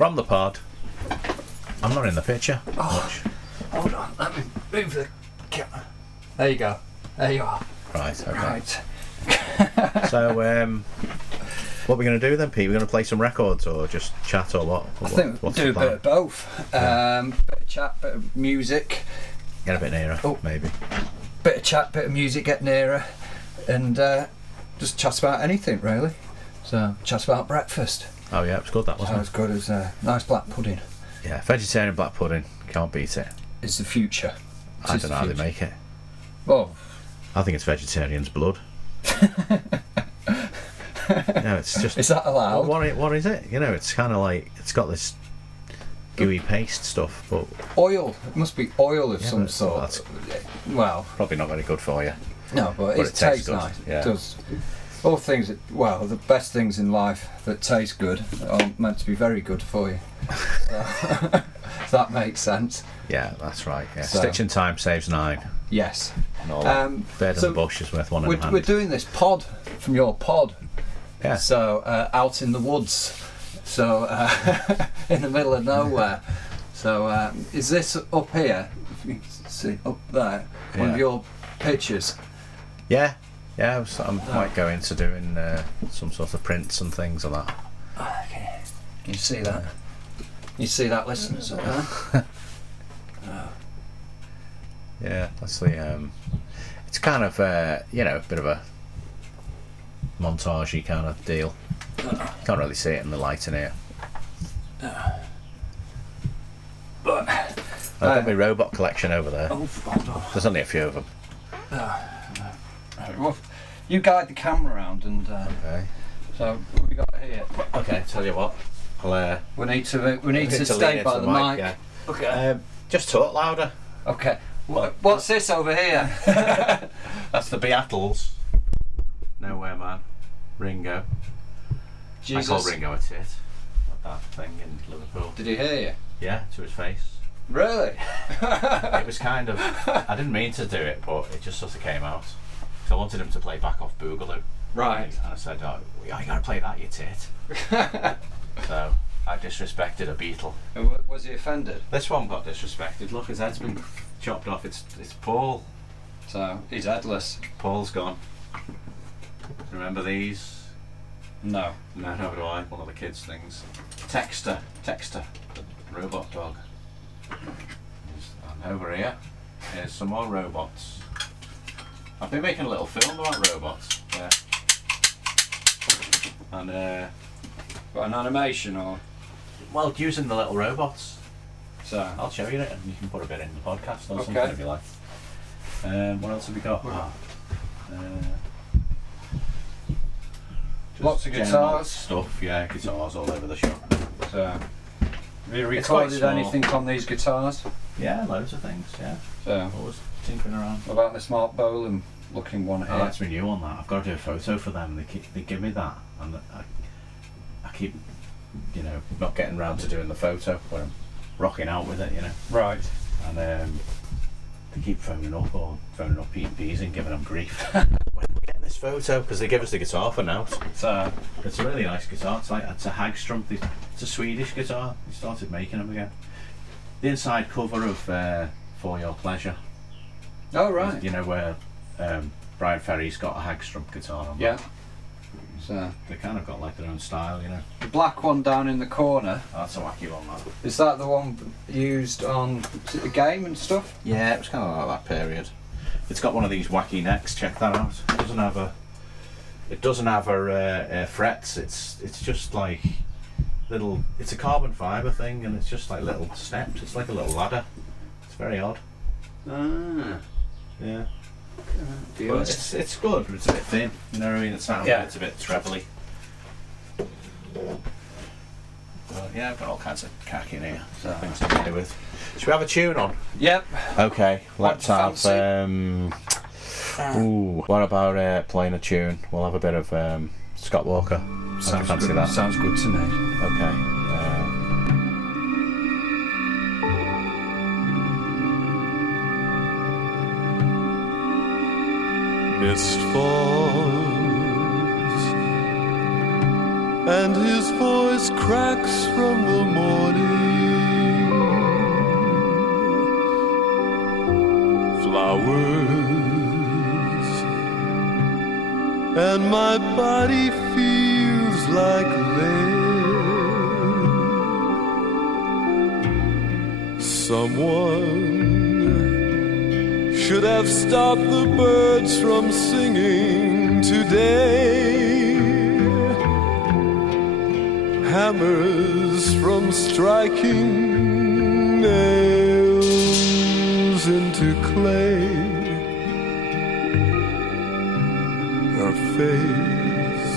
From the pod. I'm not in the picture. Oh, hold on, let me move the camera. There you go. There you are. Right, okay. Right. So, what are we going to do then, Pete? We're going to play some records or just chat or what? I think we'll do a bit of both. Yeah. Bit of chat, bit of music. Get a bit nearer, maybe. Bit of chat, bit of music, get nearer. And just chat about anything, really. So, chat about breakfast. Oh yeah, it was good, that wasn't it? As good as nice black pudding. Yeah, vegetarian black pudding, can't beat it. It's the future. I don't know how they make it. Well, I think it's vegetarian's blood. No, it's just... Is that allowed? What is it? You know, it's kind of like, it's got this gooey paste stuff, but... Oil. It must be oil of some but sort. that's Well... probably not very good for you. No, but it tastes good. nice. Yeah. It does. All things that, well, the best things in life that taste good are meant to be very good for you. So, if that makes sense. Yeah, that's right. Yeah. So, Stitching time saves 9. Yes. And all that. Bird in the bush is worth one in hand. We're doing this pod from your pod. Yeah. So, out in the woods. So, in the middle of nowhere. So, is this up here? If you can see, up there. One of your pictures. Yeah. Yeah, I might go into doing some sort of prints and things like that. Okay. Can you see that? You see that, listeners? Up there? Yeah, that's the. It's kind of a bit of a montagey kind of deal. Can't really see it in the light in here. But I've got my robot collection over there. oh, hold on. There's only a few of them. Well, you guide the camera around, and Okay. so what we got here? Okay. Tell you what. I'll, We need to stay lean by into the mic. Yeah. Okay. Just talk louder. Okay. What's this over here? That's the Beatles. Nowhere Man. Ringo. Jesus. I call Ringo a tit. Like that thing in Liverpool. Did he hear you? Yeah, to his face. Really? It was kind of... I didn't mean to do it, but it just sort of came out. So I wanted him to play Back Off Boogaloo. Right. And I said, oh, you gotta play that, you tit. So I disrespected a Beatle. And was he offended? This one got disrespected. Look, his head's been chopped off. It's Paul. So he's headless. Paul's gone. Remember these? No. No, never do I. One of the kids' things. Texter, the robot dog. And over here, here's some more robots. I've been making a little film about robots. Yeah. And Got an animation or? well, using the little robots. So. I'll show you it, and you can put a bit in the podcast or Okay. something if you like. What else have we got? Lots of general guitars. stuff. Yeah, guitars all over the shop. So. Have you It's quite recorded small. anything on these guitars? Yeah, loads of things. Yeah, So. always tinkering around. What about this Mark Bolan looking one here? Oh, that's my new one. That I've got to do a photo for them. They give me that, and I keep, not getting round to doing the photo when I'm rocking out with it, Right. And they keep phoning up P&Ps and giving them grief. When we get this photo, because they give us the guitar for now. So. It's a really nice guitar. It's a Hagstrom. It's a Swedish guitar. They started making them again. The inside cover of For Your Pleasure. Oh right. You know where Brian Ferry's got a Hagstrom guitar on. Yeah. So. They kind of got like their own style, The black one down in the corner. Oh, that's a wacky one, that. Is that the one used on the game and stuff? Yeah, it was kind of like that period. It's got one of these wacky necks. Check that out. It doesn't have a frets. It's just like little. It's a carbon fibre thing, and it's just like little steps. It's like a little ladder. It's very odd. Ah. Yeah. But it's good, but it's a bit thin. You know what I mean? It's a bit trebly. But yeah, I've got all kinds of khaki in here. So things to play with. Should we have a tune on? Yep. Okay, let's have. Fancy? What about playing a tune? We'll have a bit of Scott Walker. Sounds fancy good. that. Sounds good to me. Okay. Mist falls and his voice cracks from the morning. Flowers, and my body feels like lead. Someone should have stopped the birds from singing today. Hammers from striking nails into clay. Her face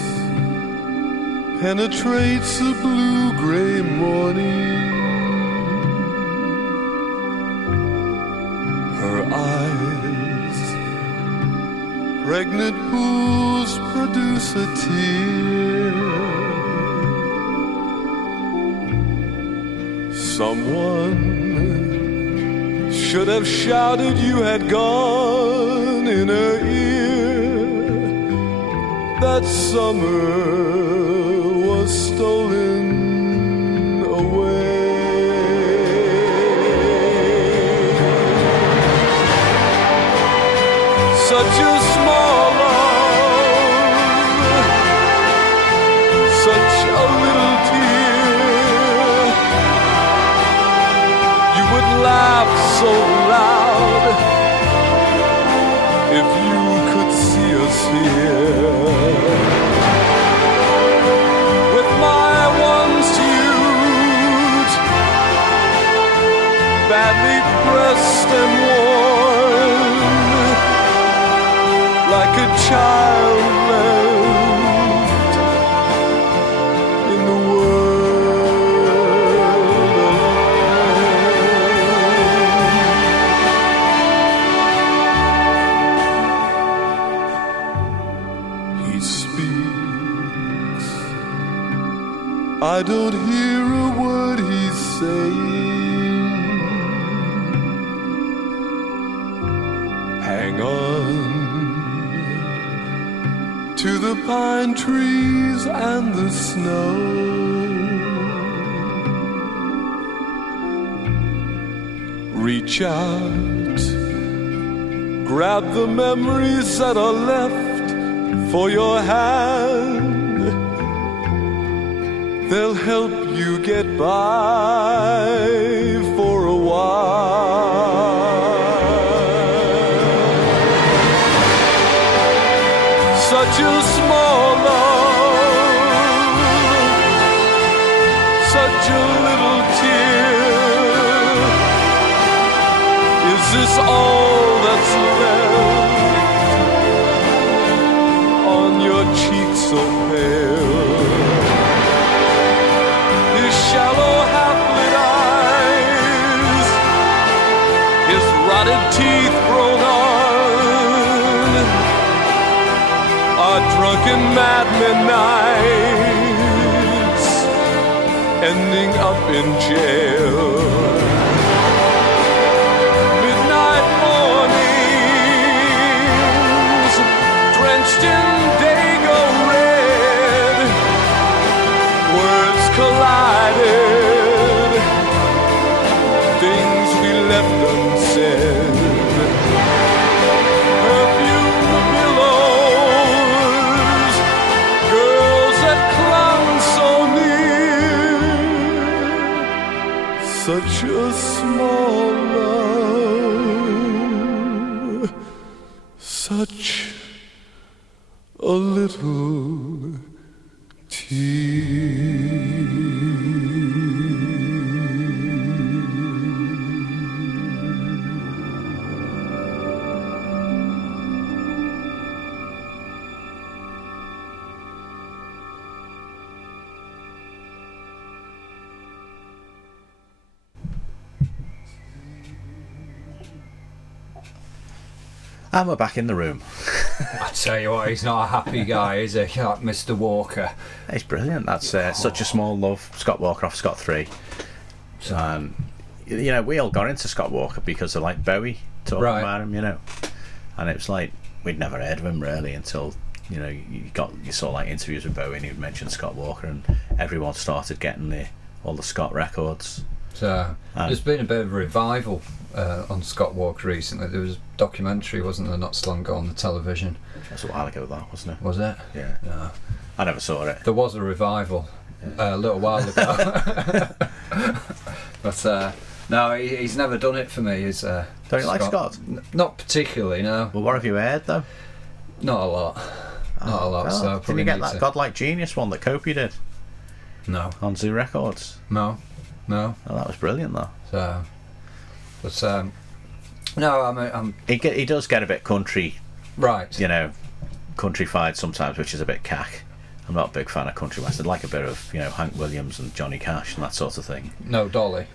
penetrates the blue-gray morning. Her eyes, pregnant pools, produce a tear. Someone should have shouted you had gone in her ear. That summer was stolen away. Such a small love, such a little tear. You would laugh so loud if you could see us here. With my one suit badly pressed and worn, like a child left in the world alone. He speaks, I don't hear a word he's saying. Hang on to the pine trees and the snow. Reach out, grab the memories that are left for your hand. They'll help you get by for a while. Such a small love, such a little tear. Is this all that's left on your cheeks so pale? His shallow half-lit eyes, his rotted teeth grown on, our drunken madmen nights ending up in jail. Midnight mornings drenched in dago red, words collided, things we left unsaid. Perfume pillows, girls that clung so near. Such a small love, such a little And we're back in the room. I tell you what, he's not a happy guy, is he? Like Mr. Walker. It's brilliant. That's Such a Small Love. Scott Walker off Scott 3. You know, we all got into Scott Walker because of like Bowie talking about him, you know. And it was like we'd never heard of him really until you saw like interviews with Bowie, and he mentioned Scott Walker, and everyone started getting all the Scott records. So there's been a bit of a revival on Scott Walker recently. There was a documentary, wasn't there, not so long ago on the television? That's a while ago, that, wasn't it? Was it? Yeah. No. I never saw it. There was a revival a little while ago. But no, he's never done it for me. Don't you like Scott? Not particularly, no. Well, what have you heard though? Not a lot. Not a lot. God. So Did you get that Godlike Genius one that Copey did? No. On Zoo Records? No. Oh, that was brilliant though. So, but no, I'm. He does get a bit country, Right. Countrified sometimes, which is a bit cack. I'm not a big fan of country western. I like a bit of Hank Williams and Johnny Cash and that sort of thing. No Dolly.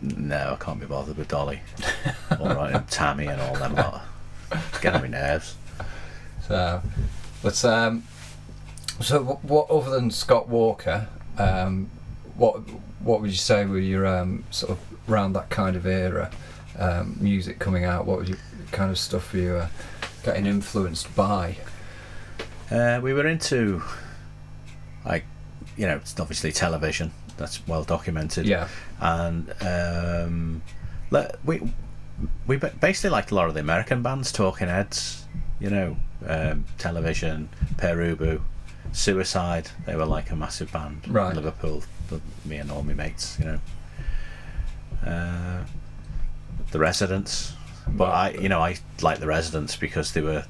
No, I can't be bothered with Dolly. All right, and Tammy and all them lot. Get on my nerves. So, but so what other than Scott Walker, what would you say were your sort of around that kind of era music coming out? What was your kind of stuff were you getting influenced by? We were into it's obviously television. That's well documented. Yeah. And we basically liked a lot of the American bands, Talking Heads, television, Perubu, Suicide. They were like a massive band. Right. Liverpool, me and all my mates, The Residents. But I liked The Residents because they were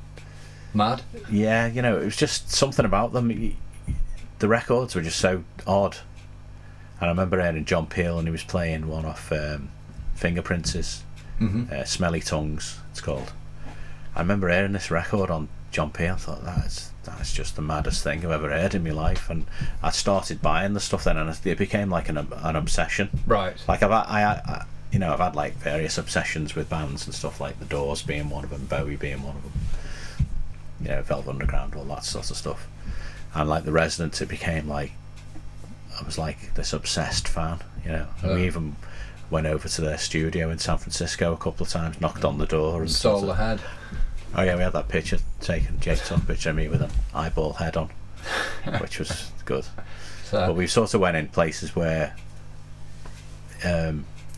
mad. Yeah, it was just something about them. The records were just so odd. And I remember hearing John Peel, and he was playing one off Fingerprints', Smelly Tongues, it's called. I remember hearing this record on John Peel. I thought that's just the maddest thing I've ever heard in my life. And I started buying the stuff then, and it became like an obsession. Right. Like I've had like various obsessions with bands and stuff, like The Doors being one of them, Bowie being one of them. Velvet Underground, all that sort of stuff. And like The Residents, it became like I was like this obsessed fan, And we even went over to their studio in San Francisco a couple of times, knocked on the door and stole the head. Oh yeah, we had that picture taken. Jake took a picture of me with an eyeball head on, which was good. But we sort of went in places where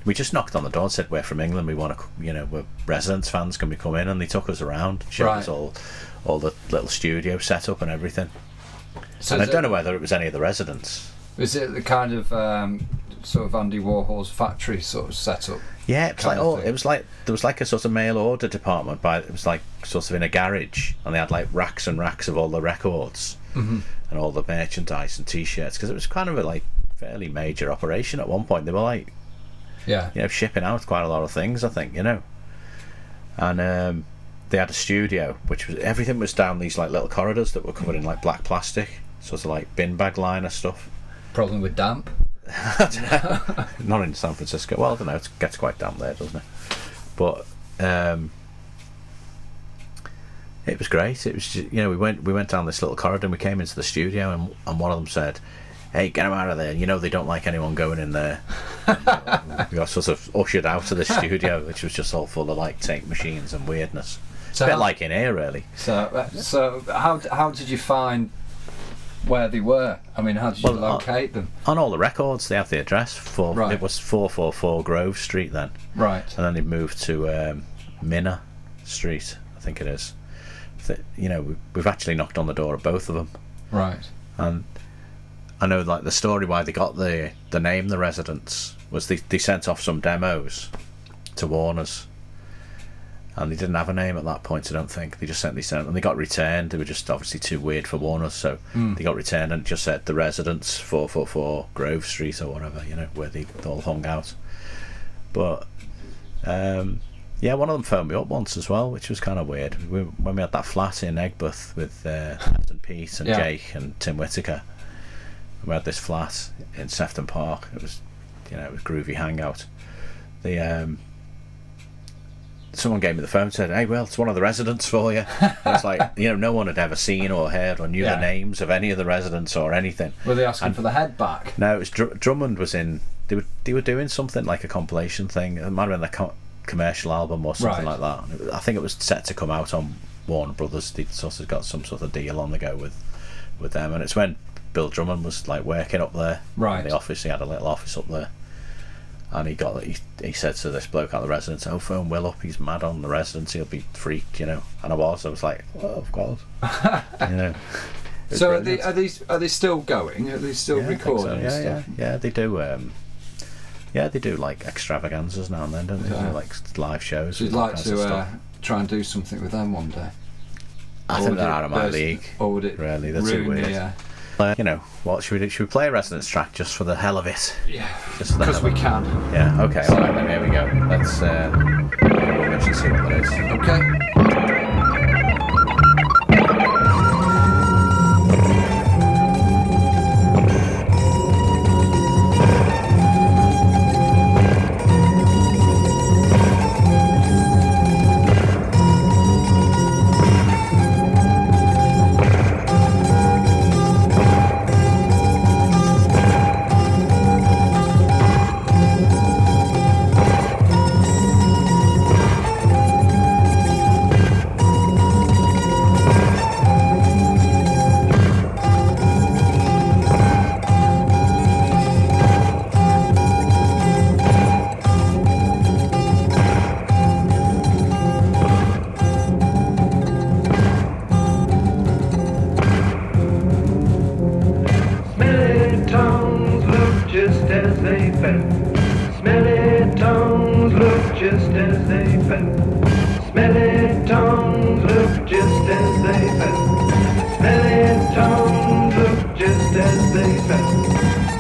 we just knocked on the door and said, we're from England, we want to, we're Residents fans, can we come in? And they took us around, showed us all the little studio set up and everything. So and I don't know whether it was any of the Residents. Was it the kind of sort of Andy Warhol's factory sort of setup? Yeah, it was like there was like a sort of mail order department, it was like sort of in a garage, and they had like racks and racks of all the records and all the merchandise and T-shirts, because it was kind of a like fairly major operation at one point. They were like, shipping out quite a lot of things, I think, and they had a studio, which was everything was down these like little corridors that were covered in like black plastic, sort of like bin bag liner stuff. Problem with damp? Not in San Francisco. Well, I don't know, it gets quite damp there, doesn't it? But it was great. It was just, we went down this little corridor and we came into the studio, and one of them said, "Hey, get them out of there. They don't like anyone going in there." We got sort of ushered out of the studio, which was just all full of like tape machines and weirdness. So a bit like in here, really. So how did you find where they were? I mean, how did you locate them? On all the records, they have the address. It was 444 Grove Street then. Right. And then they moved to Minna Street, I think it is. We've actually knocked on the door of both of them. Right. And I know like the story why they got the name The Residents was they sent off some demos to Warner's, and they didn't have a name at that point, I don't think. They just sent these out, and they got returned. They were just obviously too weird for Warner's, so they got returned, and it just said The Residents, 444 Grove Street or whatever, where they all hung out. But one of them phoned me up once as well, which was kind of weird. When we had that flat in Egbert with and Pete and Jake and Tim Whittaker, we had this flat in Sefton Park. It was it was groovy hangout. Someone gave me the phone and said, "Hey, well, it's one of the Residents for you." And it's like, no one had ever seen or heard or knew the names of any of the Residents or anything. Were they asking for the head back? No, it was Drummond was in. They were doing something like a compilation thing. It might have been the commercial album or something like that. I think it was set to come out on Warner Brothers, they sort of got some sort of deal on the go with them, and it's when Bill Drummond was like working up there Right. in the office. He had a little office up there, and he said to this bloke at the residence, "Oh, phone Will up, he's mad on the residence, he'll be freaked," And I was like, "Oh, of course." It was So brilliant. are they still going? Are they still I think recording so. and stuff? Yeah, they do. They do like extravaganzas now and then, don't they? Yeah. They do, like live shows. So you'd and all like kinds of to stuff. try and do something with them one day? I Or think would they're it out of my burst- league. Or would it Really, they're too ruin weird. What should we do? Should we play a Resonance track just for the hell of it? Yeah, Just for the because hell we of it? can. Yeah. Okay. All right. Then here we go. Let's actually see what that is. Okay. Smelly tongues look just as they felt. Smelly tongues look just as they felt. Smelly tongues look just as they felt. Smelly tongues look just as they felt.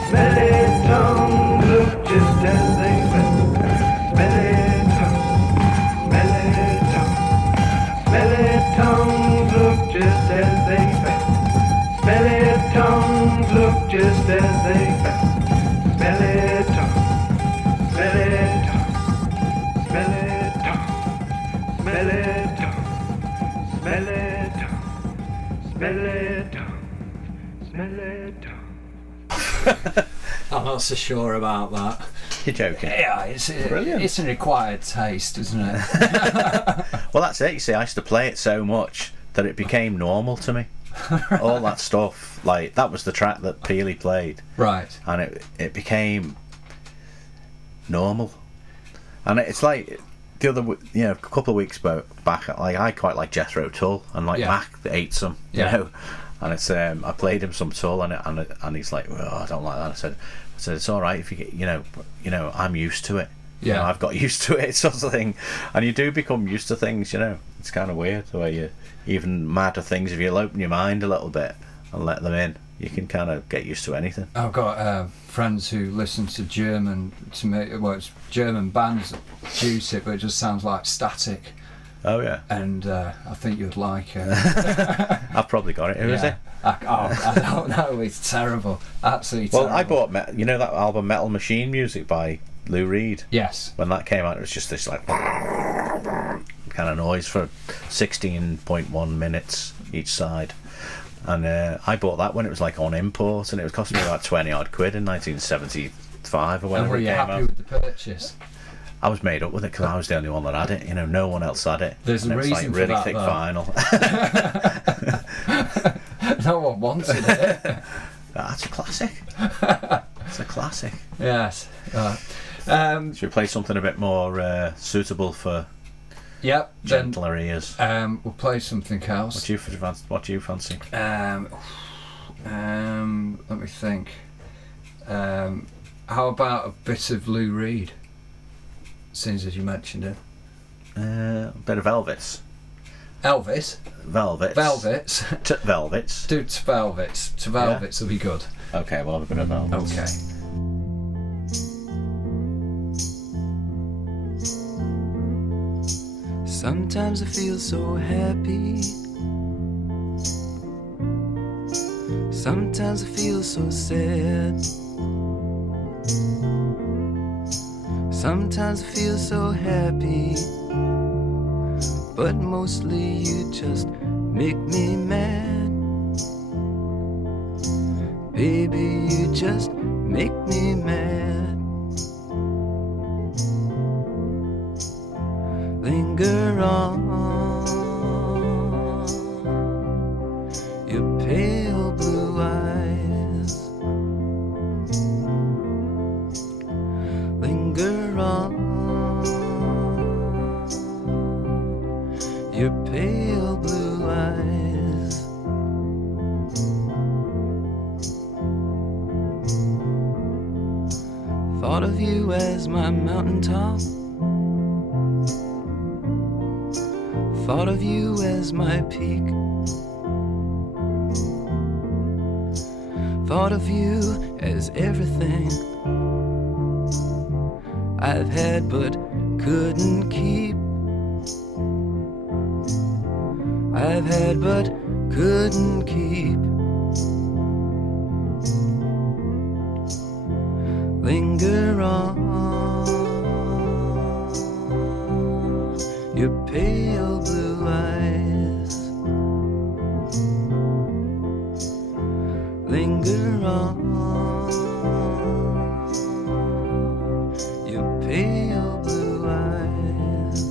Smelly tongues look just as they felt. Smelly tongues, smelly tongues, smelly tongues look just as they felt. Smelly tongues look just as they felt. Smelly tongues, smelly tongues, smelly tongues, smelly tongues, smelly tongues, smelly tongues, smelly tongues. I'm not so sure about that. You're joking. Yeah, Brilliant. it's an acquired taste, isn't it? Well, that's it. You see, I used to play it so much that it became normal to me. All that stuff, like that was the track that Peely played, Right. and it became normal. And it's like the other, a couple of weeks back, like I quite like Jethro Tull, and like Yeah. Mac hates him, Yeah. And it's I played him some Tull, and he's like, "Oh, I don't like that." I said it's all right if you get, I'm used to it. Yeah. I've got used to it, sort of thing. And you do become used to things, It's kind of weird the way you even mad at things. If you'll open your mind a little bit and let them in, you can kind of get used to anything. I've got friends who listen to German, it's German bands that produce it, but it just sounds like static. Oh yeah, And I think you'd like it. I've probably got it. Who is it? I don't know, it's terrible. Absolutely Well, terrible. I bought that album Metal Machine Music by Lou Reed. Yes. When that came out, it was just this like kind of noise for 16.1 minutes each side. And I bought that when it was like on import, and it was costing me about 20 odd quid in 1975 or And whenever were it you came happy out. with the purchase? I was made up with it because I was the only one that had it. No one else had it. There's and a it was reason like for really that, thick though. vinyl. No one wanted it. That's a classic. It's a classic. Yes. Should we play something a bit more suitable for Yep. gentler ears? Then we'll play something else. What do you fancy? Let me think. How about a bit of Lou Reed? Since as you mentioned it. A bit of Velvets. Elvis. Velvets. Velvets. Velvets. Do to Velvets. To Velvets will be good. Okay, we'll have a bit of Velvets. Okay. Sometimes I feel so happy. Sometimes I feel so sad. Sometimes I feel so happy, but mostly you just make me mad. Baby, you just make me mad. Linger on, your pale blue eyes. Thought of you as my mountaintop. Thought of you as my peak. Thought of you as everything I've had but couldn't keep. I've had but couldn't keep. Linger on, your pale blue eyes. Linger on, your pale blue eyes.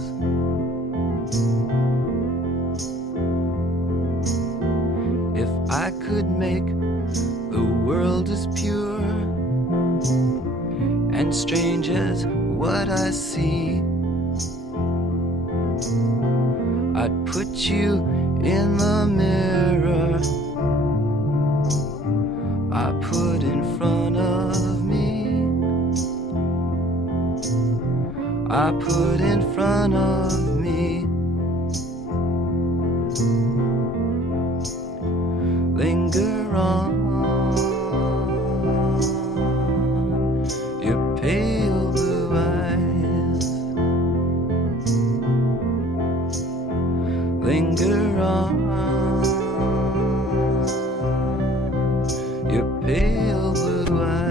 If I could make the world as pure and strange as what I see, I'd put you in the mirror I put in front of me. I put in front of me. Linger on, your pale blue eyes. Linger on, your pale blue eyes.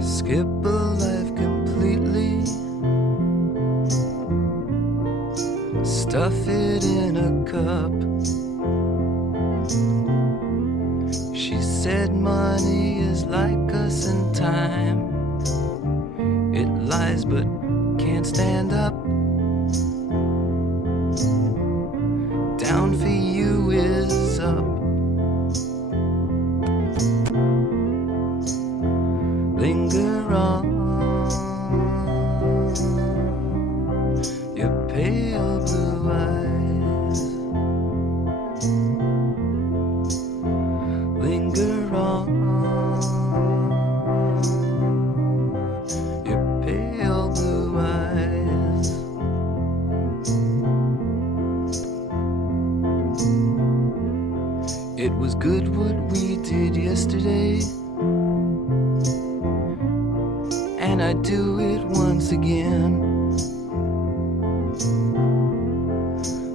Skip a life completely, stuff it in a cup. She said money is like us in time. It lies but can't stand up. Down for you is up. Linger on, your pale blue eyes. Linger on, your pale blue eyes. It was good what we did yesterday, and I'd do it once again.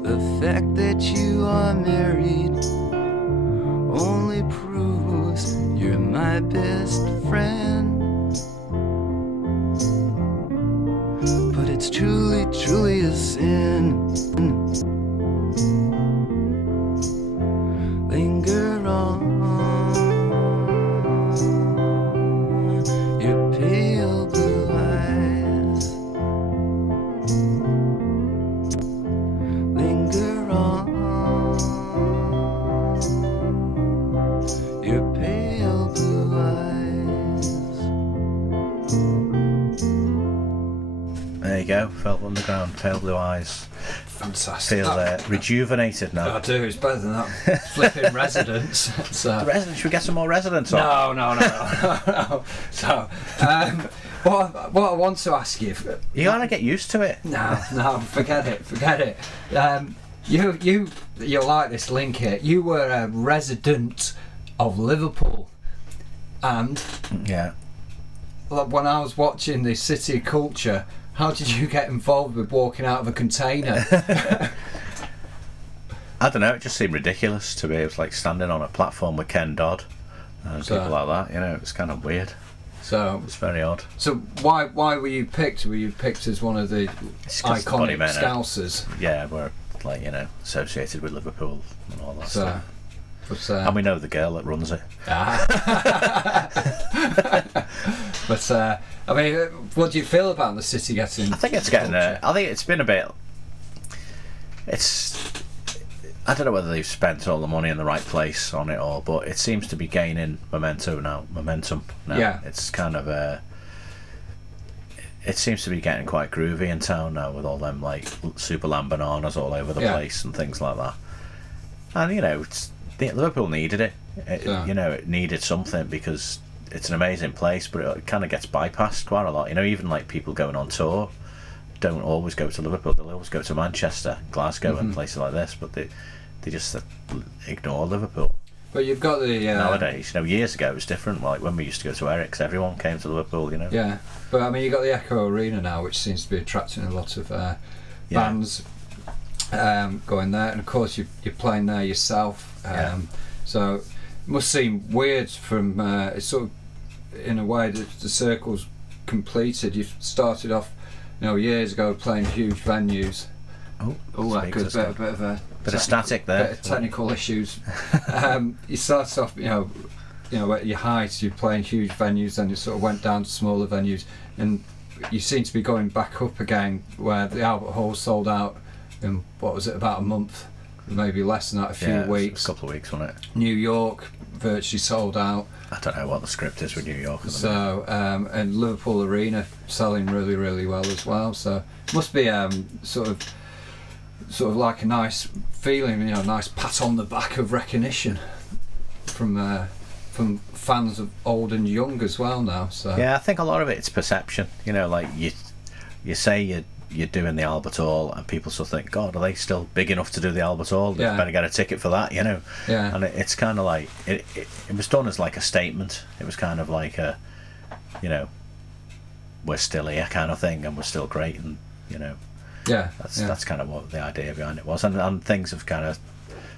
The fact that you are married only proves you're my best friend. But it's truly, truly a sin. Linger on, your pale blue eyes. Linger on, your pale blue eyes. There you go, Felt Underground, Pale Blue Eyes. Fantastic. Feel rejuvenated now. I do, it's better than that. Flipping Residents. The Residents, should we get some more Residents on? No. So, what I want to ask you... You gotta get used to it. No, forget it. You'll like this link here. You were a resident of Liverpool, and Yeah. when I was watching the City of Culture, how did you get involved with walking out of a container? I don't know, it just seemed ridiculous to me. It was like standing on a platform with Ken Dodd and people like that, you know, it was kind of weird. So It's very odd. So why were you picked? Were you picked as one of the It's 'cause the iconic Bunnymen are- Scousers? Yeah, we're like, you know, associated with Liverpool and all that So, stuff. but, And we know the girl that runs it. but I mean, what do you feel about the city getting? I think it's getting I think it's been a bit. I don't know whether they've spent all the money in the right place on it all, but it seems to be gaining momentum now. Yeah. It's kind of it seems to be getting quite groovy in town now with all them like super lamb bananas all over the place and things like that. And you know, Liverpool needed it. You know, it needed something because it's an amazing place, but it kind of gets bypassed quite a lot. You know, even like people going on tour don't always go to Liverpool. They'll always go to Manchester, Glasgow, and places like this. But they just ignore Liverpool. But you've got the nowadays. You know, years ago it was different. Like when we used to go to Eric's, everyone came to Liverpool. You know. Yeah, but I mean, you've got the Echo Arena now, which seems to be attracting a lot of bands going there, and of course you're playing there yourself. So it must seem weird from it's sort of in a way that the circle's completed. You've started off, you know, years ago playing huge venues. Oh, that could be a bit of a bit of static there. Bit of technical issues. You started off, you know, at your height, you're playing huge venues, then you sort of went down to smaller venues, and you seem to be going back up again, where the Albert Hall sold out in, what was it, about a month, maybe less than that, a few weeks. A couple of weeks, wasn't it? New York virtually sold out. I don't know what the script is with New York. So and Liverpool Arena selling really, really well as well. So it must be sort of like a nice feeling, you know, a nice pat on the back of recognition from fans of old and young as well now. So yeah, I think a lot of it's perception. You know, like you say you're doing the Albert Hall, and people still think, God, are they still big enough to do the Albert Hall? They better get a ticket for that, you know. Yeah. And it's kind of like it was done as like a statement. It was kind of like a, you know, we're still here kind of thing, and we're still great, and you know. Yeah, that's kind of what the idea behind it was, and things have kind of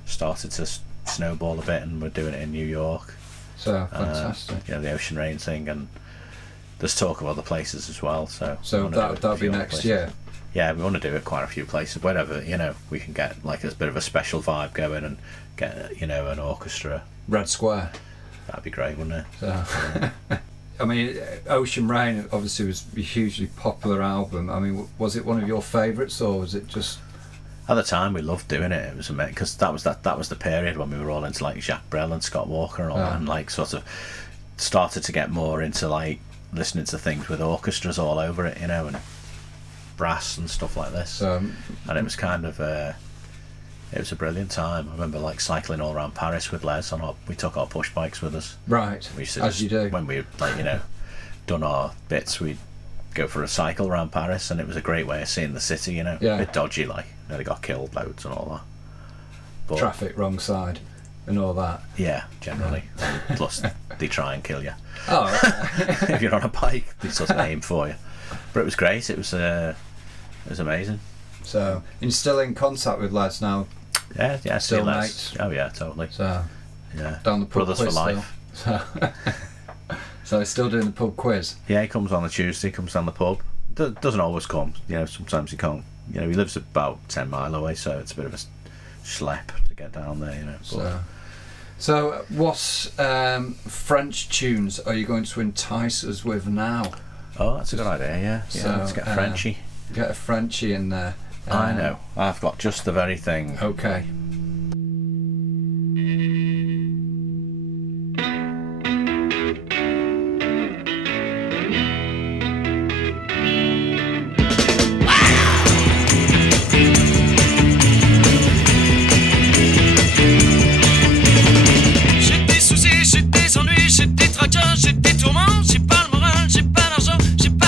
started to snowball a bit, and we're doing it in New York. So fantastic. You know, the Ocean Rain thing, and there's talk of other places as well. So that'll be next year. Yeah, we want to do it quite a few places, wherever, you know, we can get like a bit of a special vibe going and get, you know, an orchestra. Red Square. That'd be great, wouldn't it? So. I mean, Ocean Rain obviously was a hugely popular album. I mean, was it one of your favourites, or was it just? At the time, we loved doing it. It was amazing because that was the period when we were all into like Jacques Brel and Scott Walker and all that, and like sort of started to get more into like listening to things with orchestras all over it, you know, and brass and stuff like this. And it was kind of it was a brilliant time. I remember like cycling all around Paris with Les we took our push bikes with us. Right. We used to As you do. When we like, you know, done our bits, we'd go for a cycle around Paris, and it was a great way of seeing the city, you know. Yeah. A bit dodgy, like, you know, they got killed loads and all that. But, traffic wrong side and all that. Yeah, generally. Plus they try and kill you. Oh, okay. If you're on a bike, they sort of aim for you. But it was great. It was amazing. So you're still in contact with lads now? Yeah, still Les. mates. Oh yeah, totally. So yeah, down the pub brothers quiz for life. So he's still doing the pub quiz. Yeah, he comes on a Tuesday. Comes down the pub. Doesn't always come. You know, sometimes he can't. You know, he lives about 10 mile away, so it's a bit of a schlep to get down there. You know. But, so what French tunes are you going to entice us with now? Oh, that's a good idea. Yeah. So, let's get a Frenchie. Get a Frenchie in there. I know. I've got just the very thing. Okay. J'ai des soucis, j'ai des ennuis, j'ai des tracas, j'ai des tourments, j'ai pas le moral, j'ai pas l'argent, j'ai pas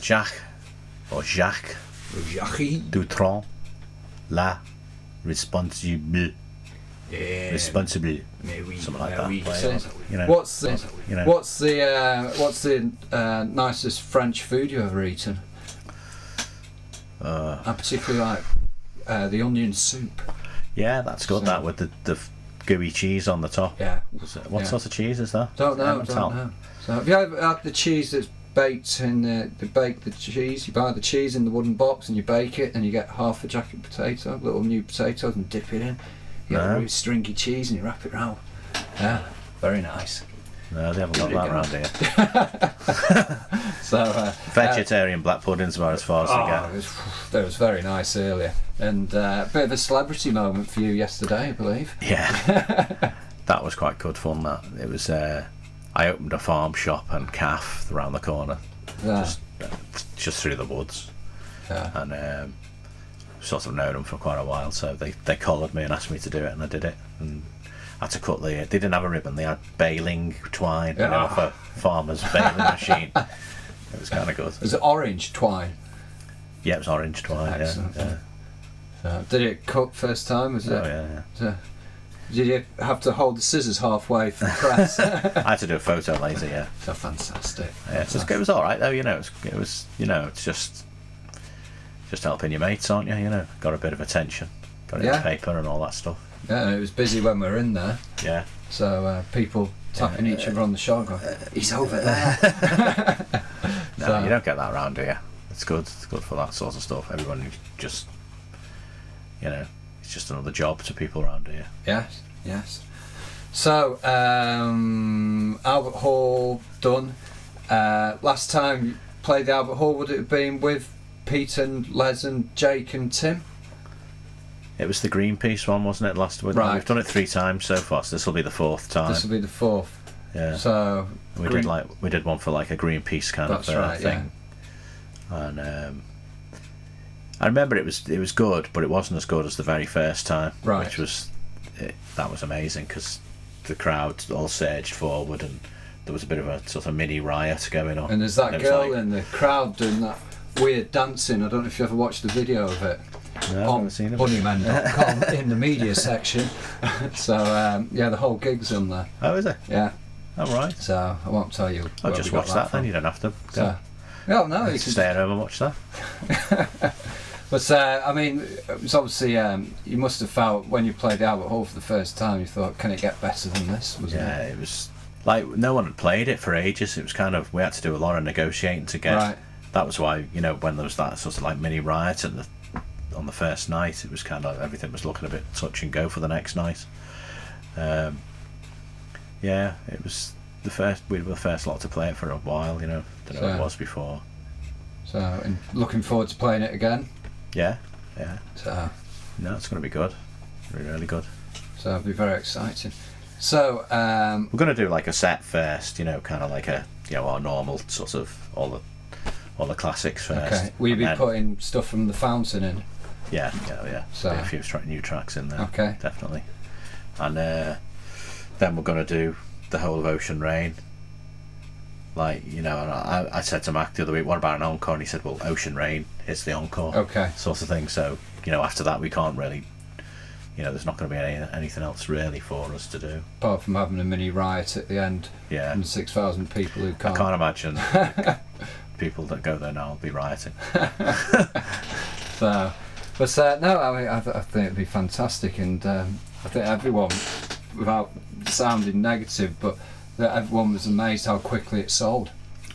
Jacques or Jacques Jackie. Dutron, la responsible, Yeah. responsible, Mais oui, something like mais that. oui. Like, So, you know, what's the you know. what's the nicest French food you ever eaten? I particularly like the onion soup. Yeah, that's good. So- That with the gooey cheese on the top. Yeah. What Yeah. sort of cheese is that? Don't know. Can't tell. Don't know. So have you ever had the cheese that's baked in they bake the cheese? You buy the cheese in the wooden box and you bake it, and you get half a jacket potato, little new potatoes, and dip it in. You get a No. really stringy cheese and you wrap it round. Yeah, very nice. No, they haven't got There that you around here. So Vegetarian black pudding's about as far as they it was very nice earlier, and a bit of a celebrity moment for you yesterday, I believe. get. Yeah, that was quite good fun. That it was. I opened a farm shop and calf around the corner, Yeah, just through the woods, yeah. and sort of known them for quite a while. So they collared me and asked me to do it, and I did it. And I had to cut they didn't have a ribbon. They had baling twine, you know, for farmers' baling machine. It was kind of good. Was it orange twine? Yeah, it was orange twine. Excellent. Yeah. Did it cut first time? Was Oh it? yeah. Did you have to hold the scissors halfway for the press? I had to do a photo later. Yeah. So fantastic. Yeah, it was all right though. You know, it was you know, it's just helping your mates, aren't you? You know, got a bit of attention, got it Yeah. in paper and all that stuff. Yeah, and it was busy when we were in there. Yeah. So people tapping each other on the shoulder, going, "He's over there." No, So- you don't get that around here. It's good. It's good for that sort of stuff. Everyone just, you know, it's just another job to people around here. Yes, yes. So Albert Hall done. Last time you played the Albert Hall, would it have been with Pete and Les and Jake and Tim? It was the Greenpeace one, wasn't it? Last week. Right. We've done it 3 times so far, so this will be the 4th time. This will be the 4th. Yeah. So we did one for like a Greenpeace kind That's of right, thing. And I remember it was good, but it wasn't as good as the very first time. Right. Which was that was amazing because the crowd all surged forward and there was a bit of a sort of mini riot going on. And there's that it was girl like- in the crowd doing that weird dancing. I don't know if you ever watched the video of it. No, I've on never seen it. bunnymen.com in the media section. So yeah, the whole gig's on there. Oh, is it? Yeah. Oh, right. So I won't tell you. I'll where just we got watch that then. from. You don't have to. So, no, you can Stay at home and watch that. But I mean, it was obviously you must have felt when you played the Albert Hall for the first time, you thought, can it get better than this? Wasn't Yeah, it? it was like no one had played it for ages. It was kind of we had to do a lot of negotiating to get. Right. That was why when there was that sort of like mini riot on the first night, it was kind of everything was looking a bit touch and go for the next night. Yeah, it was the first. We were the first lot to play it for a while. Don't know what it was before. So and looking forward to playing it again. Yeah. So No, it's going to be good. Really, really good. so it'll be very exciting. So We're going to do like a set first, kind of like a our normal sort of all the classics first. okay, will you and be then- putting stuff from the fountain in? Yeah. So- Be a few new tracks in there. Okay. Definitely. And then we're going to do the whole of Ocean Rain. Like, and I said to Mac the other week, what about an encore? And he said, well, Ocean Rain is the encore. Okay. Sort of thing. So, after that we can't really, there's not going to be anything else really for us to do. Apart from having a mini riot at the end Yeah. and 6,000 people who I can't. can't imagine people that go there now will be rioting. So, but no, I mean, I think it'd be fantastic, and I think everyone, without sounding negative, but that everyone was amazed how quickly it sold.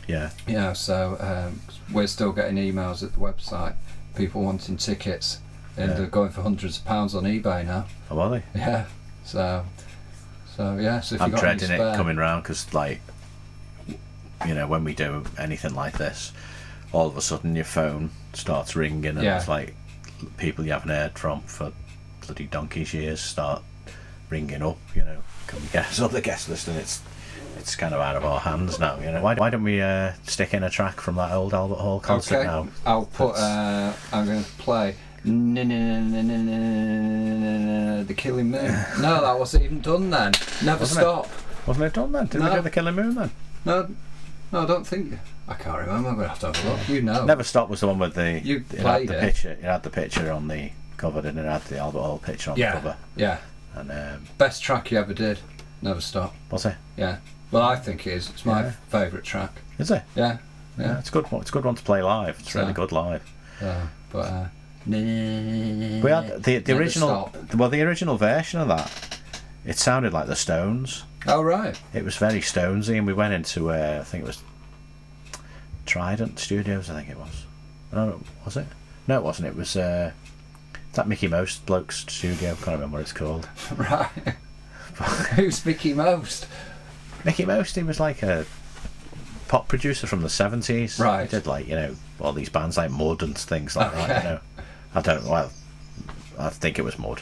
Yeah. So we're still getting emails at the website, people wanting tickets, and Yeah. they're going for hundreds of pounds on eBay now. Oh, are they? Yeah. So yeah. So if I'm you got dreading any spare, it coming round because, like, when we do anything like this, all of a sudden your phone starts ringing and Yeah. it's like people you haven't heard from for bloody donkey's years start ringing up. Can we get us on the guest list? And it's kind of out of our hands now. Why don't we stick in a track from that old Albert Hall concert okay. now? I'll put. I'm going to play. The Killing Moon. No, that wasn't even done then. Never Wasn't it? Stop. Wasn't it done then? Did we No. do the Killing Moon then? No, No, I don't think. I can't remember. I'm going to have a look. You know. Never Stop was the one with the. You it played had the it. picture. It had the picture on the cover, and it had the Albert Hall picture on the cover. Yeah. And Best track you ever did. Never Stop. was it? Yeah. Well, I think it is. It's my favourite track. Is it? Yeah. Yeah, it's good. It's a good one to play live. It's really good live. But We had the Never original. Stop. Well, the original version of that. It sounded like the Stones. Oh right. It was very Stonesy, and we went into I think it was Trident Studios. I think it was. No, was it? No, it wasn't. It was that Mickey Mouse bloke's studio. I can't remember what it's called. Right. Who's Mickey Most? Mickey Mouse. He was like a pop producer from the 70s. Right. He did like all these bands like Mud and things like that. I don't know. Well, I think it was Mud.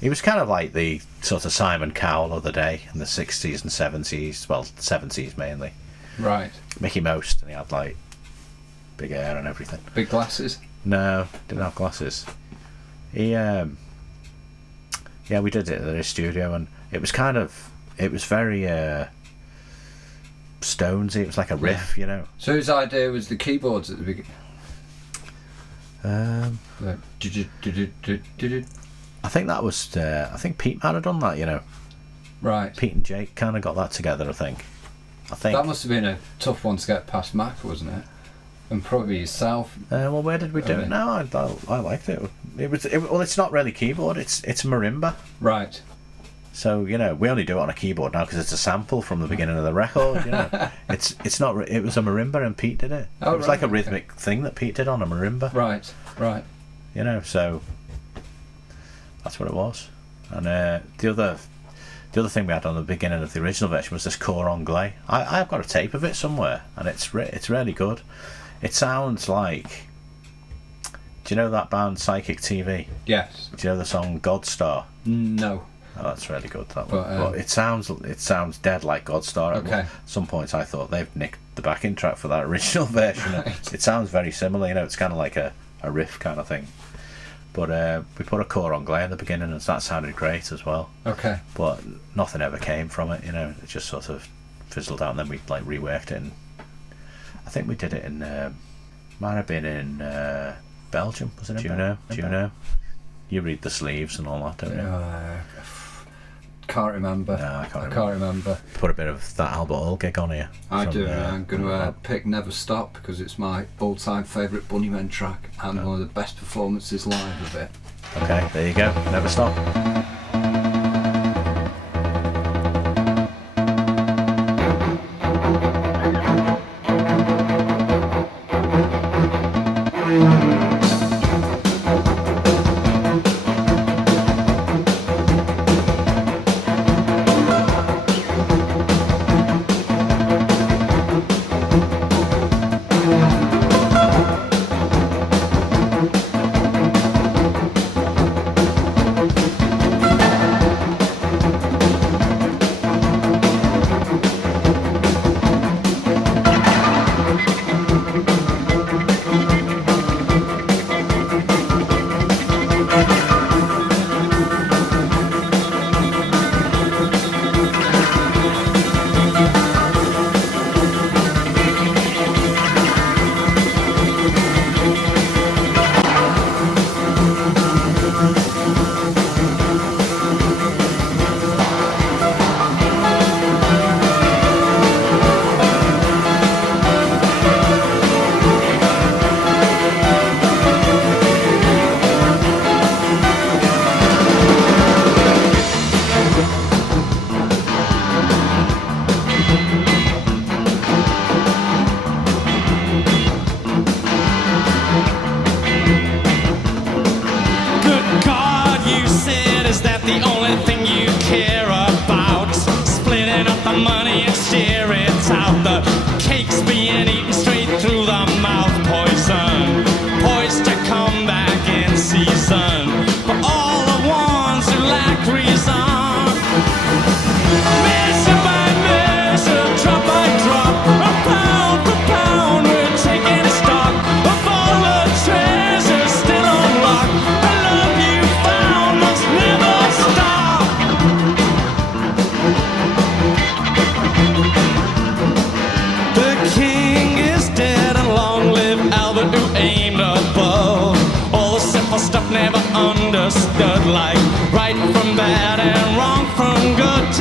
He was kind of like the sort of Simon Cowell of the day in the 60s and 70s. Well, 70s mainly. Right. Mickey Mouse, and he had like big hair and everything. Big glasses. No, didn't have glasses. He we did it at his studio, and it was very Stonesy. It was like a riff, So his idea was the keyboards at the beginning. I think that was. I think Pete might have done that. Right. Pete and Jake kind of got that together. I think. That must have been a tough one to get past Mac, wasn't it? And probably yourself. Well, where did we do it? No, I liked it. Well, it's not really keyboard. It's marimba. Right. So we only do it on a keyboard now because it's a sample from the beginning of the record. It's not. It was a marimba, and Pete did it. Oh, it was like a rhythmic thing that Pete did on a marimba. Right. So that's what it was. And the other thing we had on the beginning of the original version was this cor anglais. I've got a tape of it somewhere, and it's really good. It sounds like. Do you know that band Psychic TV? Yes. Do you know the song Godstar? No. Oh, that's really good. That one. But it sounds dead like Godstar. Okay. At some points, I thought they've nicked the backing track for that original version. Right. It sounds very similar. It's kind of like a riff kind of thing. But we put a cor anglais in the beginning, and that sounded great as well. Okay. But nothing ever came from it. It just sort of fizzled out, and then we like reworked it. And I think we did it in might have been in Belgium. Was it in Juno? Juno. You read the sleeves and all that, don't you? Can't remember. No, I can't remember. Put a bit of that Albert Hall gig on here. I do. I'm going to pick Never Stop because it's my all-time favourite Bunnymen track and one of the best performances live of it. Okay, there you go. Never Stop.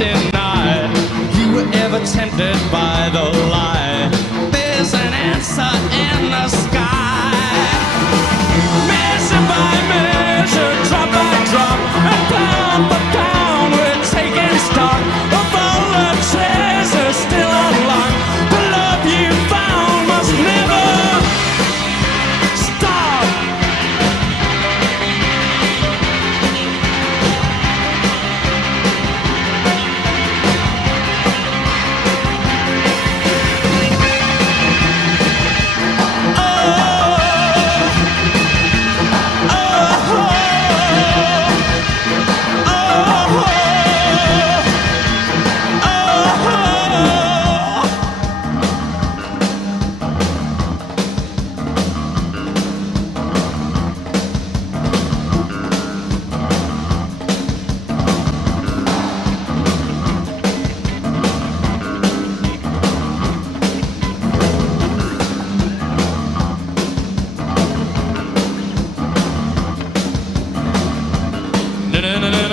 empty night. You were ever tempted by the light. There's an answer in the sky. Measure by measure, drop by drop, and pound for pound, we're taking stock of all the treasures still unlocked. The love you found must never stop.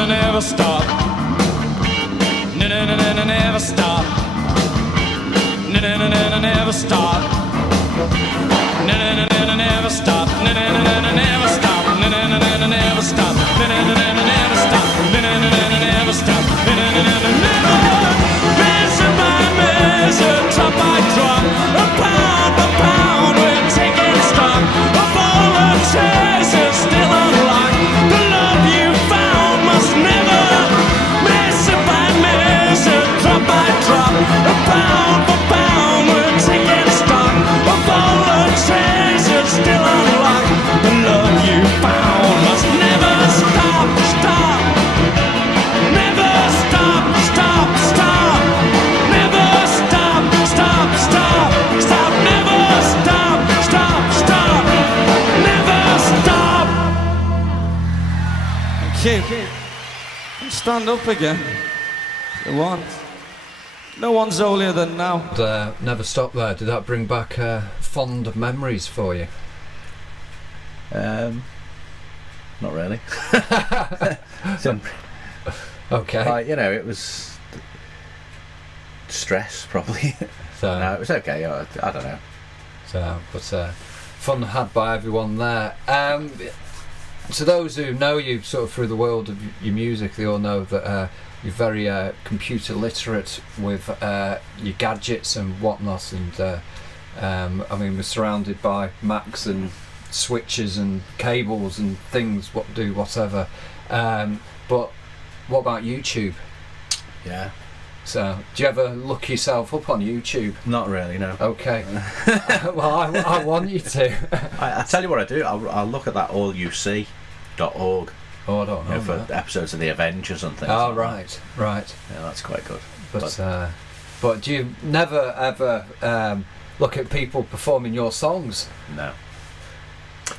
Never stop. Never stop. Never stop. Never stop. Never stop. Never stop. Never stop. Never stop. Measure by measure, drop by drop, pound by pound, we're taking stock of all the treasures still unlocked. The love you found must never. Measure by measure, drop by drop, pound by pound, we're taking stock of all the treasures still unlocked. The love you found must never stop, stop. Never stop, stop, stop. Never stop, stop, stop, stop. Never stop, stop, stop. Never stop. Okay. Stand up again. The one. No one's holier than now. Never Stop there. Did that bring back fond memories for you? Not really. Okay. You know, it was stress probably. So, No, it was okay. I don't know. but fun had by everyone there. To those who know you sort of through the world of your music, they all know that you're very computer literate with your gadgets and whatnot, and I mean, we're surrounded by Macs and switches and cables and things, whatever. But what about YouTube? Yeah. So, do you ever look yourself up on YouTube? Not really, no. Okay. Well, I want you to. I tell you what I do. I'll look at that allyouSee.org. Oh, I don't know. For episodes of the Avengers and things. Oh, like that. right. Yeah, that's quite good. But do you never ever look at people performing your songs? No.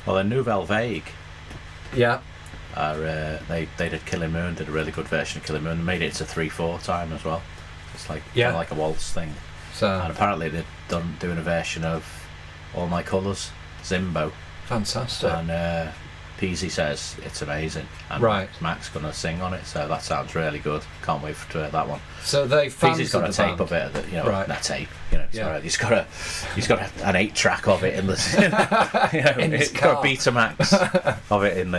Well, the Nouvelle Vague. Yeah. They did Killing Moon, did a really good version of Killing Moon, made it to 3/4 time as well. It's like kinda like a waltz thing. So and apparently they're doing a version of All My Colours, Zimbo. Fantastic. And Peasy says it's amazing. And Right. Mac's gonna sing on it, so that sounds really good. Can't wait to hear that one. So they fans Peasy's got of a the tape band. of it, Right. Not tape, sorry, he's got an 8-track of it in the, In his he's got car. a Betamax of it in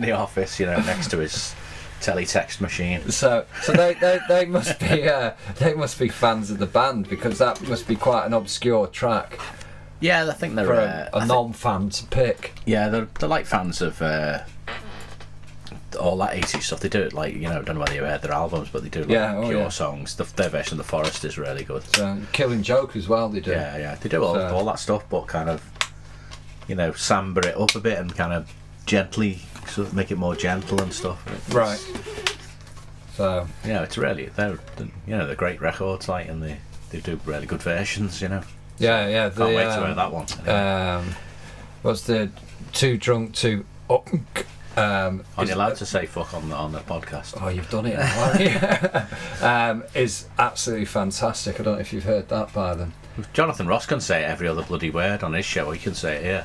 the office, next to his teletext machine. So they must be fans of the band, because that must be quite an obscure track Yeah, I think they're for a non-fan to pick. Yeah, they're like fans of all that 80s stuff. They do it like, I don't know whether you heard their albums, but they do pure songs. Their version of The Forest is really good. So, Killing Joke as well, they do. Yeah, they do all that stuff, but kind of, samber it up a bit and kind of gently sort of make it more gentle and stuff. Right. So it's really they're great records, like, and they do really good versions. Yeah. Can't wait to hear that one. What's the Too Drunk to Are you allowed to say fuck on the podcast? Oh, you've done it, haven't you? Is absolutely fantastic. I don't know if you've heard that by them. Jonathan Ross can say every other bloody word on his show. He can say it here.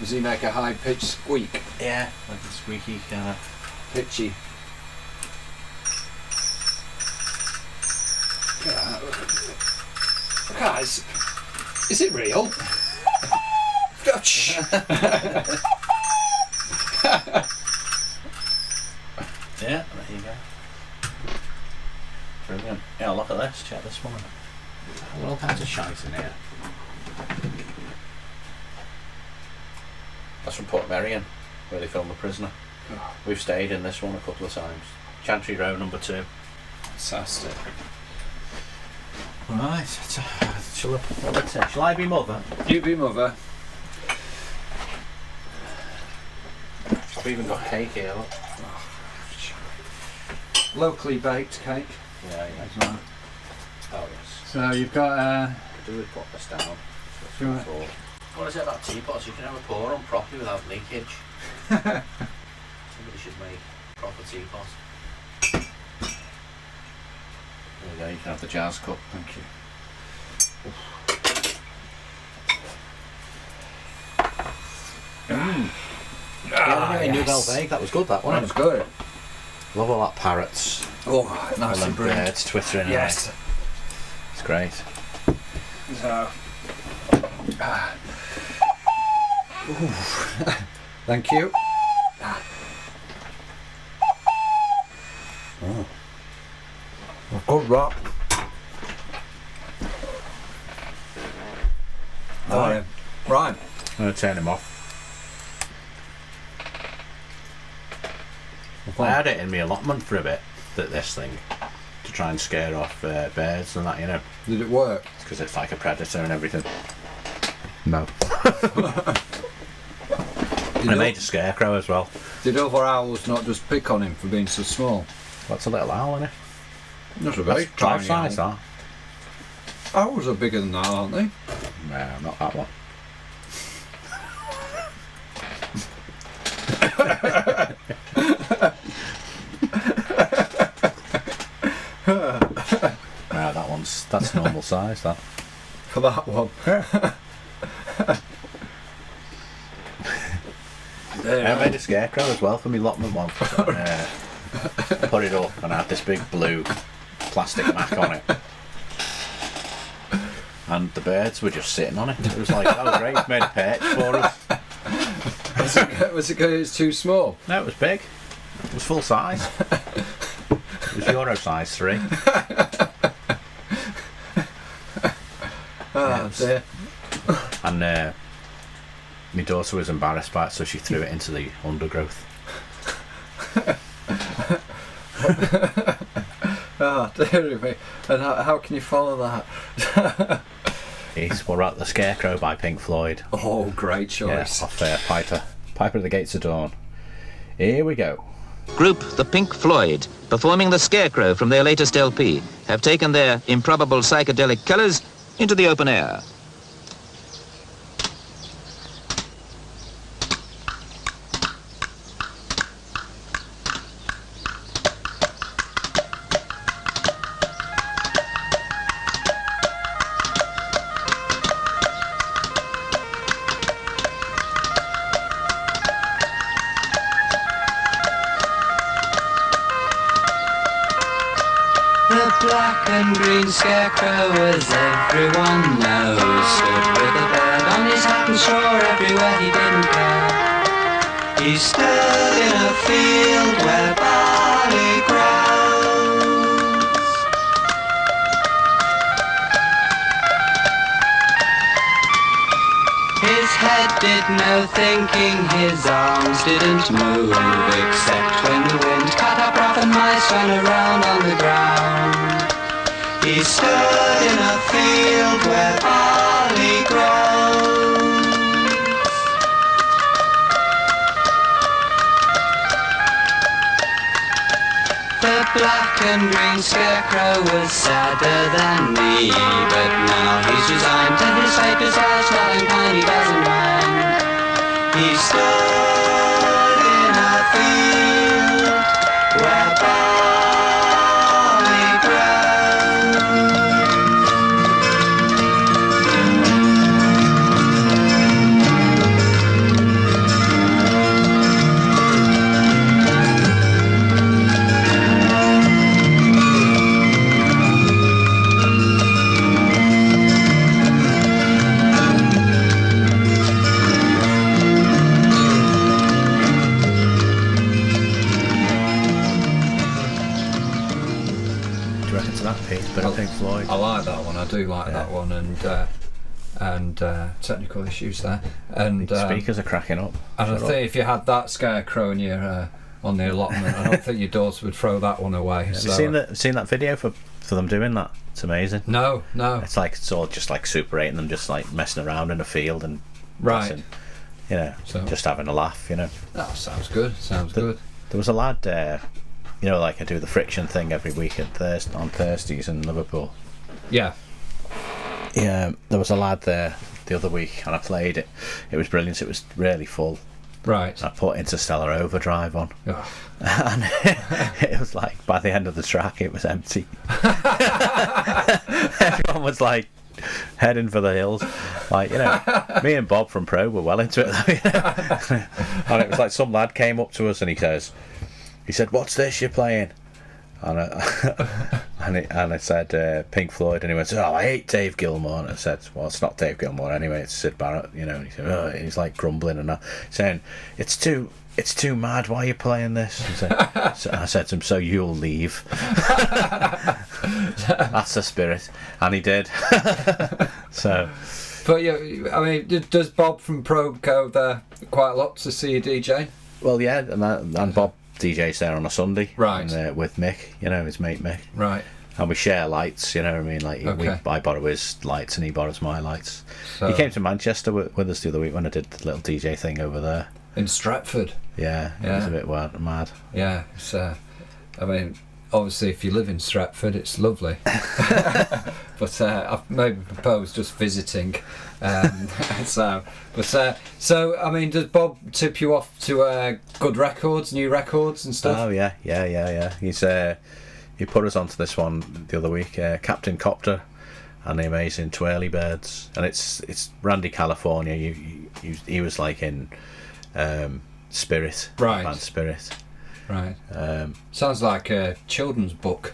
Does he make a high pitched squeak? Yeah, like a squeaky kind of. Pitchy. Look at that. Look at that. Is it real? Yeah, there you go. Brilliant. Yeah, look at this. Check this one. All kinds of shite in here. That's from Port Merion, where they filmed The Prisoner. We've stayed in this one a couple of times. Chantry Row number 2. Fantastic. Right. Shall I be mother? You be mother. I've even got cake here, look. Locally baked cake. Yeah, yeah. As well. Oh, yes. So you've got Could do with put this down. Right. What is it about teapots? You can have a pour on properly without leakage. Somebody should make proper teapots. There you go, you can have the jazz cup. Thank you. New Velveig, that was good, that one. That was good. Love all that parrots. Oh, nice and and brilliant. birds twittering. Yes. Away. It's great. So. Thank you. Oh. Good rock. Right. Right. I'm going to turn him off. I had it in my allotment for a bit, this thing, to try and scare off birds and that, you know. Did it work? Because it's like a predator and everything. No. I made a scarecrow as well. Did other owls not just pick on him for being so small? That's a little owl, isn't it? Not a very That's life tiny size, owl. that. Owls are bigger than that, aren't they? No, not that one. No, that's normal size, that. For that one. I made a scarecrow as well for my allotment one. Put it up and I had this big blue plastic mat on it. And the birds were just sitting on it. It was like, oh great, you've made a perch for us. Was it because it's too small? No, it was big. It was full size. It was Euro size 3. Oh dear. And my daughter was embarrassed by it, so she threw it into the undergrowth. Oh dear me. And how can you follow that? We're at The Scarecrow by Pink Floyd. Oh, great choice. Yeah, off Piper at the Gates of Dawn. Here we go. Group The Pink Floyd, performing The Scarecrow from their latest LP, have taken their improbable psychedelic colours into the open air. The black and green scarecrow, as everyone knows, stood with a bird on his hat and swore everywhere he didn't care. He stood in a field where barley grows. His head did no thinking, his arms didn't move, except when the wind cut up rough and mice ran around on the ground. He stood in a field where barley grows. The black and green scarecrow was sadder than me, but now he's resigned to his fate, besides not unkind, he doesn't mind. He stood in a field where barley grows. do like that one, and technical issues there. And The speakers are cracking up. And I think if you had that Scarecrow in your on the allotment, I don't think your daughter would throw that one away. Have you seen that video for them doing that? It's amazing. No. It's all just like Super 8 and them just like messing around in a field and right. Just having a laugh. That sounds good. Good. There was a lad, like I do the friction thing every week on Thursdays in Liverpool. Yeah. Yeah, there was a lad there the other week and I played it. It was brilliant. It was really full. Right. I put Interstellar Overdrive on. Oh. And it was like, by the end of the track, it was empty. Everyone was like heading for the hills. Like, me and Bob from Pro were well into it though. And it was like some lad came up to us and he said, "What's this you're playing?" And I said Pink Floyd, and he went, "Oh, I hate Dave Gilmour." And I said, "Well, it's not Dave Gilmour anyway, it's Sid Barrett." And he said, "Oh," and he's like grumbling and that, saying, "It's too mad. Why are you playing this?" So I said to him, "So you'll leave." That's the spirit, and he did. So, but I mean, does Bob from Probe go there quite a lot to see a DJ? Well, yeah, and Bob DJ's there on a Sunday, right? And, with Mick, his mate Mick, right? And we share lights, you know what I mean? Like, okay. I borrow his lights and he borrows my lights. So, he came to Manchester with us the other week when I did the little DJ thing over there. In Stratford? Yeah, it was a bit mad. Yeah, it's, I mean, obviously if you live in Stratford, it's lovely. But I've maybe proposed just visiting. So I mean, does Bob tip you off to good records, new records and stuff? Oh yeah. He put us onto this one the other week, Captain Copter and the Amazing Twirly Birds, and it's Randy California. He was like in Spirit, right? Band Spirit, right. Sounds like a children's book.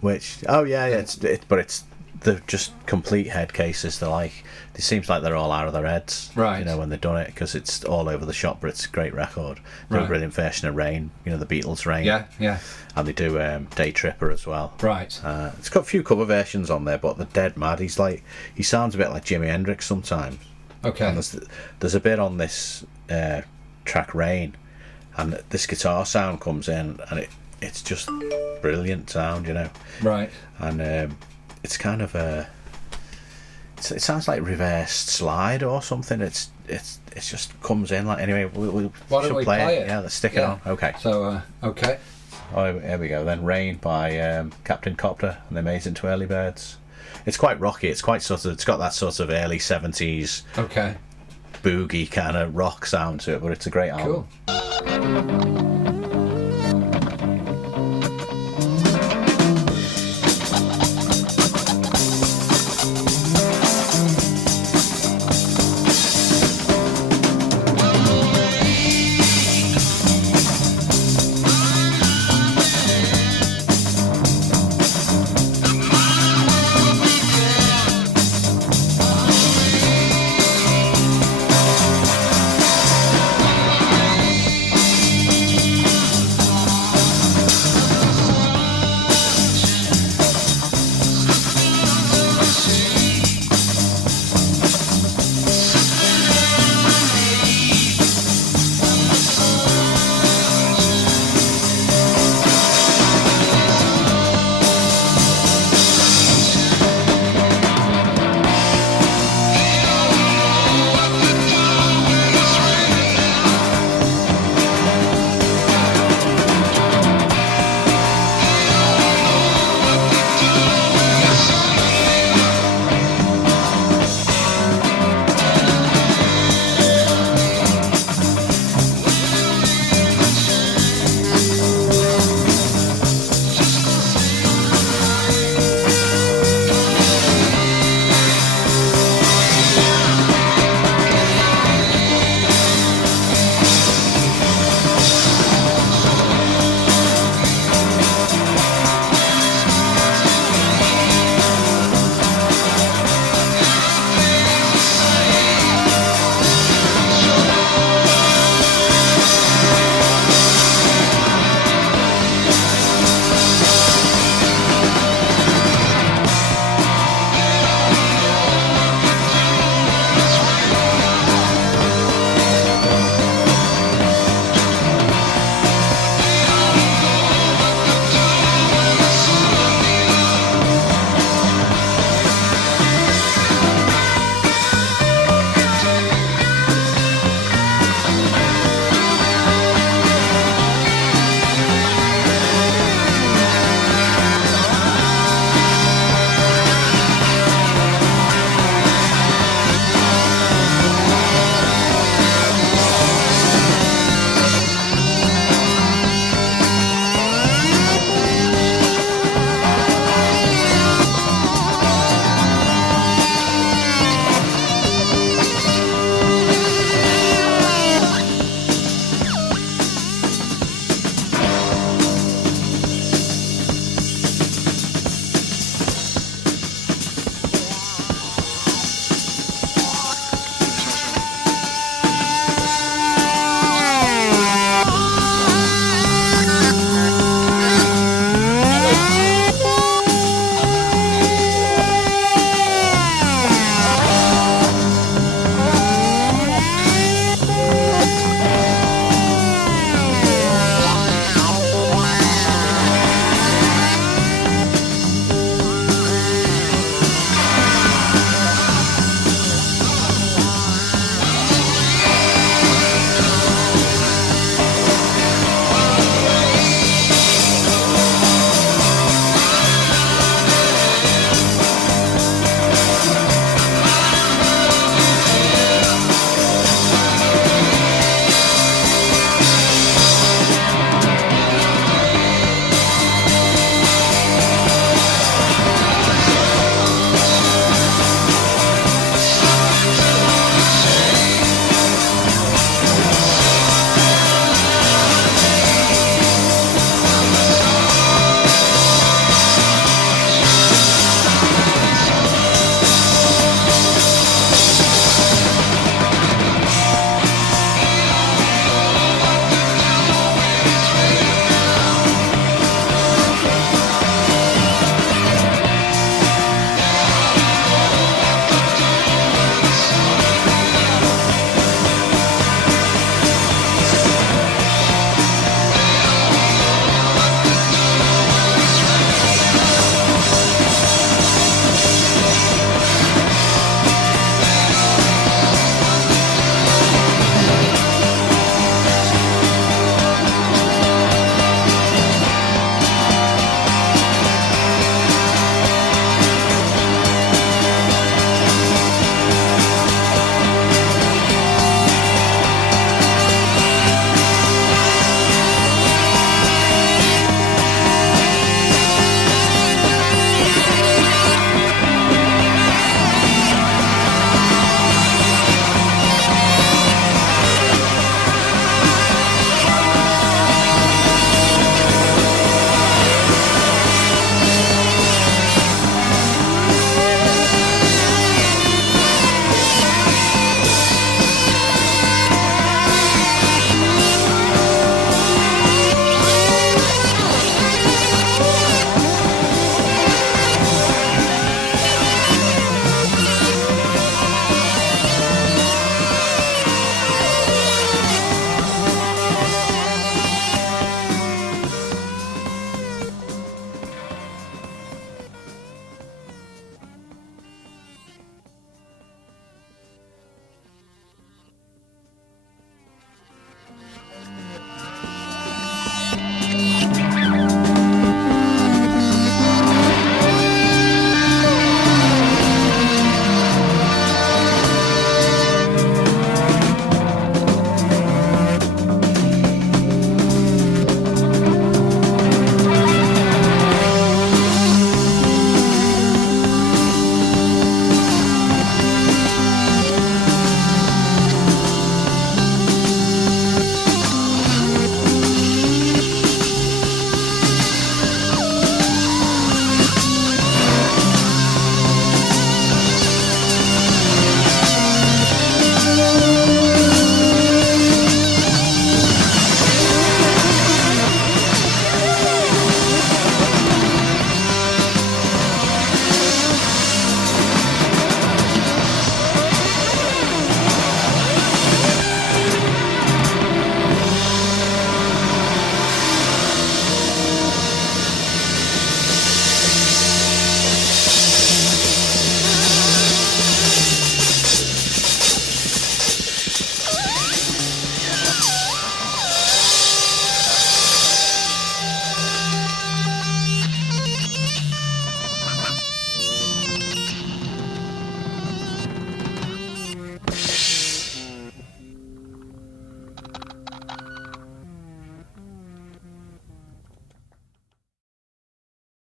Which but it's they're just complete head cases. They're like, it seems like they're all out of their heads, right? When they've done it, because it's all over the shop. But it's a great record. They're a brilliant version of Rain, the Beatles' Rain. Yeah. And they do Day Tripper as well. Right. It's got a few cover versions on there, but they're dead mad. He sounds a bit like Jimi Hendrix sometimes. Okay. And there's a bit on this track Rain, and this guitar sound comes in, and it's just brilliant sound, Right. And it's kind of it sounds like reversed slide or something. It just comes in like, anyway. Why don't we play it? Yeah, let's stick it on. Okay. So okay. Oh, here we go then. Rain by Captain Copter and the Amazing Twirly Birds. It's quite rocky. It's quite it's got that sort of early 70s okay boogie kind of rock sound to it, but it's a great album. Cool.